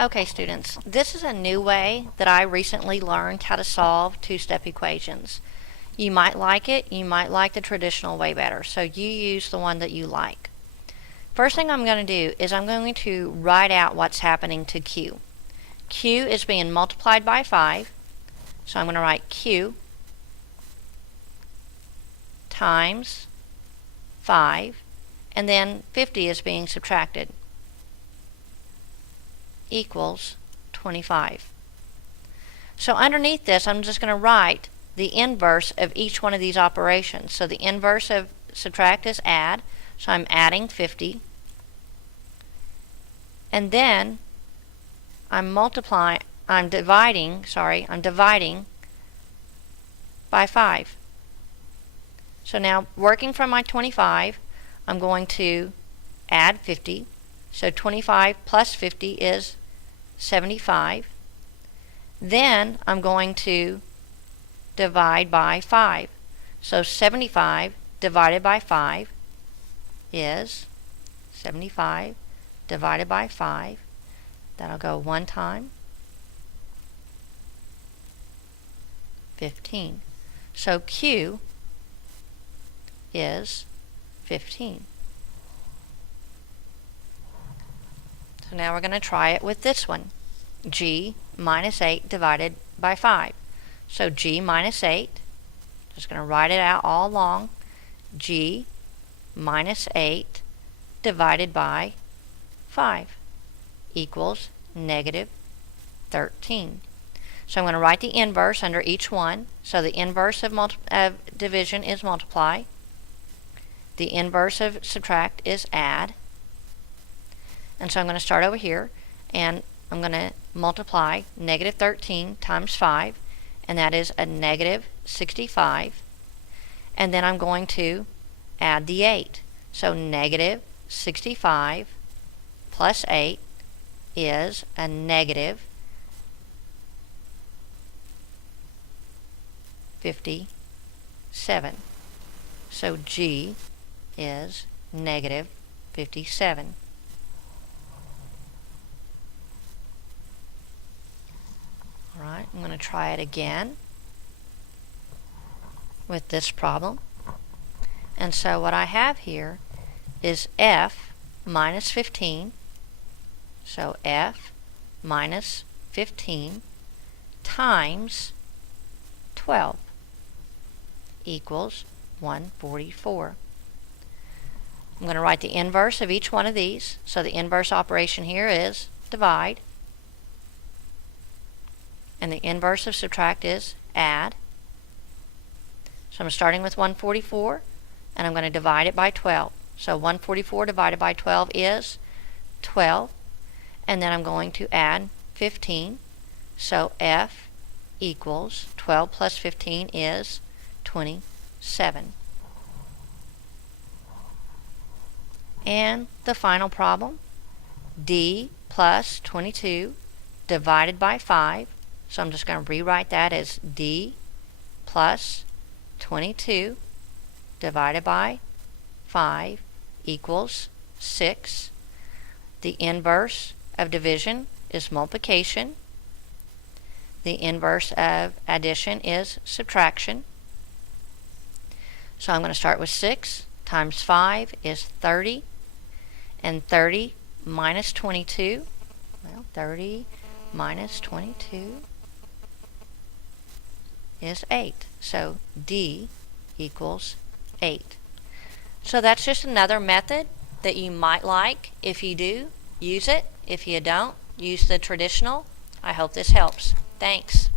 Okay, students, this is a new way that I recently learned how to solve two-step equations. You might like it, you might like the traditional way better, so you use the one that you like. First thing I'm going to do is I'm going to write out what's happening to Q. Q is being multiplied by 5, so I'm going to write Q times 5, and then 50 is being subtracted, equals 25. So underneath this, I'm just going to write the inverse of each one of these operations. So the inverse of subtract is add, so I'm adding 50. And then I'm dividing by 5. So now, working from my 25, I'm going to add 50. So 25 plus 50 is 75. Then I'm going to divide by 5. So 75 divided by 5 is 75 divided by 5. That'll go one time. 15. So Q is 15. So now we're going to try it with this one. G minus 8 divided by 5. So G minus 8, just going to write it out all along. G minus 8 divided by 5 equals negative 13. So I'm going to write the inverse under each one. So the inverse of division is multiply. The inverse of subtract is add. And so I'm going to start over here, and I'm going to multiply negative 13 times 5, and that is a negative 65. And then I'm going to add the 8. So negative 65 plus 8 is a negative 57. So G is negative 57. Alright, I'm going to try it again with this problem. And so what I have here is F minus 15. So F minus 15 times 12 equals 144. I'm going to write the inverse of each one of these. So the inverse operation here is divide. And the inverse of subtract is add. So I'm starting with 144, and I'm going to divide it by 12. So 144 divided by 12 is 12. And then I'm going to add 15. So F equals 12 plus 15 is 27. And the final problem, D plus 22 divided by 5. So I'm just going to rewrite that as D plus 22 divided by 5 equals 6. The inverse of division is multiplication. The inverse of addition is subtraction. So I'm going to start with 6 times 5 is 30. And 30 minus 22, well, 30 minus 22 is 8. So D equals 8. So that's just another method that you might like. If you do, use it. If you don't, use the traditional. I hope this helps. Thanks.